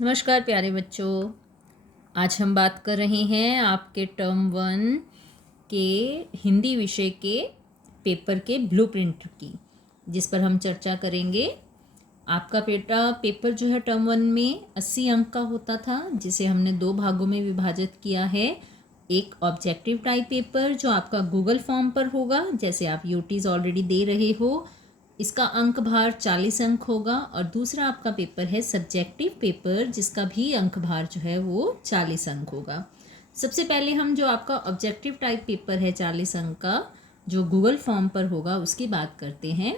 नमस्कार प्यारे बच्चों। आज हम बात कर रहे हैं आपके टर्म 1 के हिंदी विषय के पेपर के ब्लूप्रिंट की, जिस पर हम चर्चा करेंगे। आपका पेपर जो है टर्म 1 में 80 अंक का होता था, जिसे हमने 2 भागों में विभाजित किया है। एक ऑब्जेक्टिव टाइप पेपर जो आपका गूगल फॉर्म पर होगा, जैसे आप यूटीज ऑलरेडी दे रहे हो, इसका अंक भार 40 अंक होगा। और दूसरा आपका पेपर है सब्जेक्टिव पेपर, जिसका भी अंक भार जो है वो 40 अंक होगा। सबसे पहले हम जो आपका ऑब्जेक्टिव टाइप पेपर है 40 अंक का, जो गूगल फॉर्म पर होगा, उसकी बात करते हैं।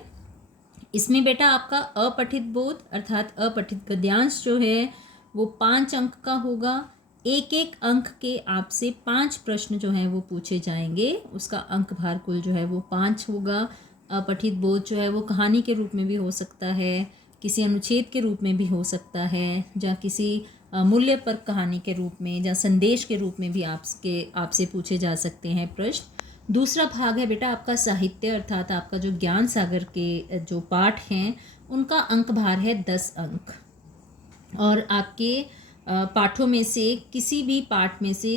इसमें बेटा आपका अपठित बोध अर्थात अपठित गद्यांश जो है वो 5 अंक का होगा। एक एक अंक के आपसे 5 प्रश्न जो हैं वो पूछे जाएंगे। उसका अंक भार कुल जो है वो 5 होगा। अपठित बोध जो है वो कहानी के रूप में भी हो सकता है, किसी अनुच्छेद के रूप में भी हो सकता है, या किसी मूल्य पर कहानी के रूप में या संदेश के रूप में भी आपसे पूछे जा सकते हैं प्रश्न। दूसरा भाग है बेटा आपका साहित्य अर्थात आपका जो ज्ञान सागर के जो पाठ हैं उनका अंक भार है 10 अंक। और आपके पाठों में से किसी भी पाठ में से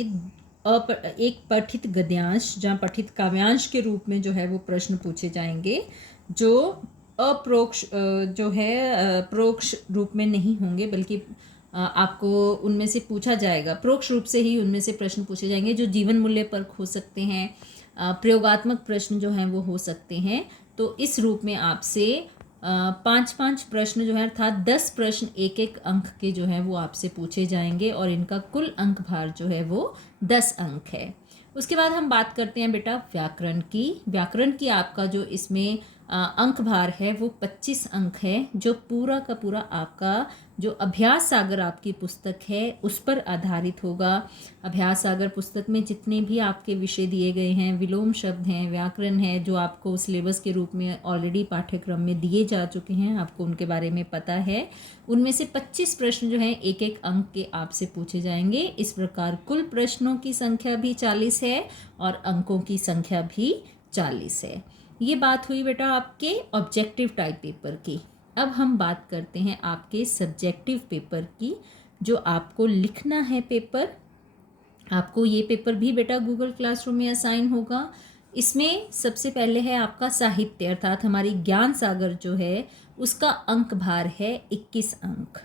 एक पठित गद्यांश या पठित काव्यांश के रूप में जो है वो प्रश्न पूछे जाएंगे, जो अप्रोक्ष जो है प्रोक्ष रूप में नहीं होंगे, बल्कि आपको उनमें से पूछा जाएगा। प्रोक्ष रूप से ही उनमें से प्रश्न पूछे जाएंगे, जो जीवन मूल्य पर हो सकते हैं, प्रयोगात्मक प्रश्न जो हैं वो हो सकते हैं। तो इस रूप में आपसे 5-5 प्रश्न जो है अर्थात 10 प्रश्न एक एक अंक के जो है वो आपसे पूछे जाएंगे, और इनका कुल अंक भार जो है वो 10 अंक है। उसके बाद हम बात करते हैं बेटा व्याकरण की। व्याकरण की आपका जो इसमें अंक भार है वो 25 अंक है, जो पूरा का पूरा आपका जो अभ्यास सागर आपकी पुस्तक है उस पर आधारित होगा। अभ्यास सागर पुस्तक में जितने भी आपके विषय दिए गए हैं, विलोम शब्द हैं, व्याकरण है, जो आपको सिलेबस के रूप में ऑलरेडी पाठ्यक्रम में दिए जा चुके हैं, आपको उनके बारे में पता है। उनमें से 25 प्रश्न जो हैं एक एक अंक के आपसे पूछे जाएंगे। इस प्रकार कुल प्रश्नों की संख्या भी 40 है और अंकों की संख्या भी 40 है। ये बात हुई बेटा आपके ऑब्जेक्टिव टाइप पेपर की। अब हम बात करते हैं आपके सब्जेक्टिव पेपर की, जो आपको लिखना है पेपर। आपको ये पेपर भी बेटा गूगल क्लासरूम में असाइन होगा। इसमें सबसे पहले है आपका साहित्य अर्थात हमारी ज्ञान सागर जो है उसका अंक भार है 21 अंक।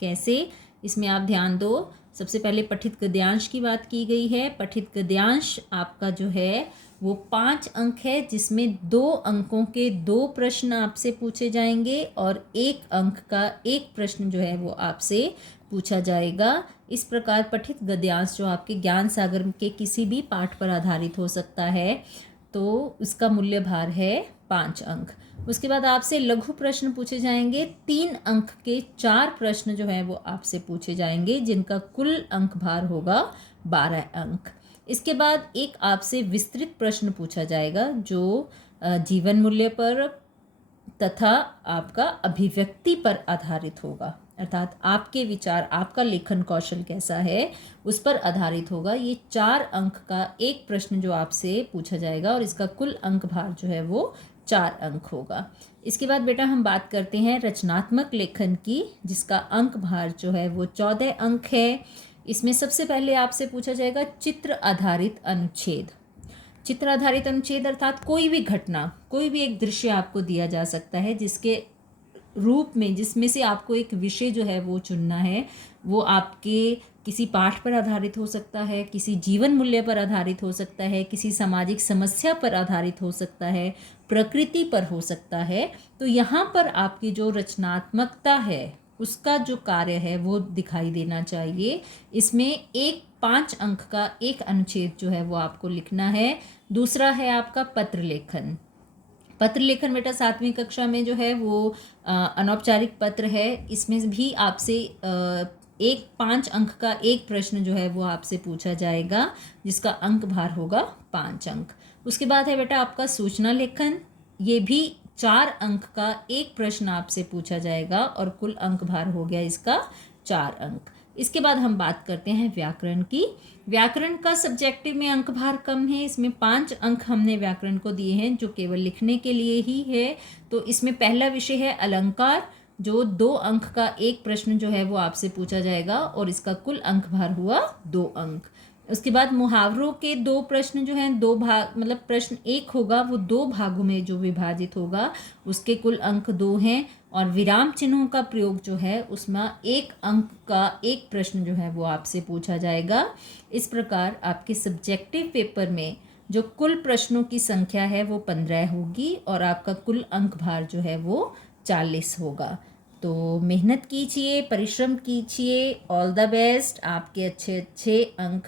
कैसे? इसमें आप ध्यान दो, सबसे पहले पठित गद्यांश की बात की गई है। पठित गद्यांश आपका जो है वो 5 अंक है, जिसमें 2 अंकों के 2 प्रश्न आपसे पूछे जाएंगे और 1 अंक का 1 प्रश्न जो है वो आपसे पूछा जाएगा। इस प्रकार पठित गद्यांश जो आपके ज्ञान सागर के किसी भी पाठ पर आधारित हो सकता है, तो उसका मूल्य भार है 5 अंक। उसके बाद आपसे लघु प्रश्न पूछे जाएंगे। 3 अंक के 4 प्रश्न जो है वो आपसे पूछे जाएंगे, जिनका कुल अंक भार होगा 12 अंक। इसके बाद एक आपसे विस्तृत प्रश्न पूछा जाएगा, जो जीवन मूल्य पर तथा आपका अभिव्यक्ति पर आधारित होगा, अर्थात आपके विचार, आपका लेखन कौशल कैसा है उस पर आधारित होगा। ये 4 अंक का एक प्रश्न जो आपसे पूछा जाएगा, और इसका कुल अंक भार जो है वो 4 अंक होगा। इसके बाद बेटा हम बात करते हैं रचनात्मक लेखन की, जिसका अंक भार जो है वो 14 अंक है। इसमें सबसे पहले आपसे पूछा जाएगा चित्र आधारित अनुच्छेद। चित्र आधारित अनुच्छेद अर्थात कोई भी घटना, कोई भी एक दृश्य आपको दिया जा सकता है, जिसके रूप में, जिसमें से आपको एक विषय जो है वो चुनना है। वो आपके किसी पाठ पर आधारित हो सकता है, किसी जीवन मूल्य पर आधारित हो सकता है, किसी सामाजिक समस्या पर आधारित हो सकता है, प्रकृति पर हो सकता है। तो यहाँ पर आपकी जो रचनात्मकता है उसका जो कार्य है वो दिखाई देना चाहिए। इसमें 5 अंक का एक अनुच्छेद जो है वो आपको लिखना है। दूसरा है आपका पत्र लेखन। पत्र लेखन बेटा 7वीं कक्षा में जो है वो अनौपचारिक पत्र है। इसमें भी आपसे 5 अंक का एक प्रश्न जो है वो आपसे पूछा जाएगा, जिसका अंक भार होगा 5 अंक। उसके बाद है बेटा आपका सूचना लेखन। ये भी 4 अंक का एक प्रश्न आपसे पूछा जाएगा, और कुल अंक भार हो गया इसका 4 अंक। इसके बाद हम बात करते हैं व्याकरण की। व्याकरण का सब्जेक्टिव में अंक भार कम है। इसमें 5 अंक हमने व्याकरण को दिए हैं, जो केवल लिखने के लिए ही है। तो इसमें पहला विषय है अलंकार, जो 2 अंक का एक प्रश्न जो है वो आपसे पूछा जाएगा और इसका कुल अंक भार हुआ 2 अंक। उसके बाद मुहावरों के 2 प्रश्न जो हैं 2 भाग, मतलब प्रश्न एक होगा वो 2 भागों में जो विभाजित होगा, उसके कुल अंक 2 हैं। और विराम चिन्हों का प्रयोग जो है उसमें 1 अंक का एक प्रश्न जो है वो आपसे पूछा जाएगा। इस प्रकार आपके सब्जेक्टिव पेपर में जो कुल प्रश्नों की संख्या है वो 15 होगी और आपका कुल अंक भार जो है वो 40 होगा। तो मेहनत कीजिए, परिश्रम कीजिए, ऑल द बेस्ट, आपके अच्छे अच्छे अंक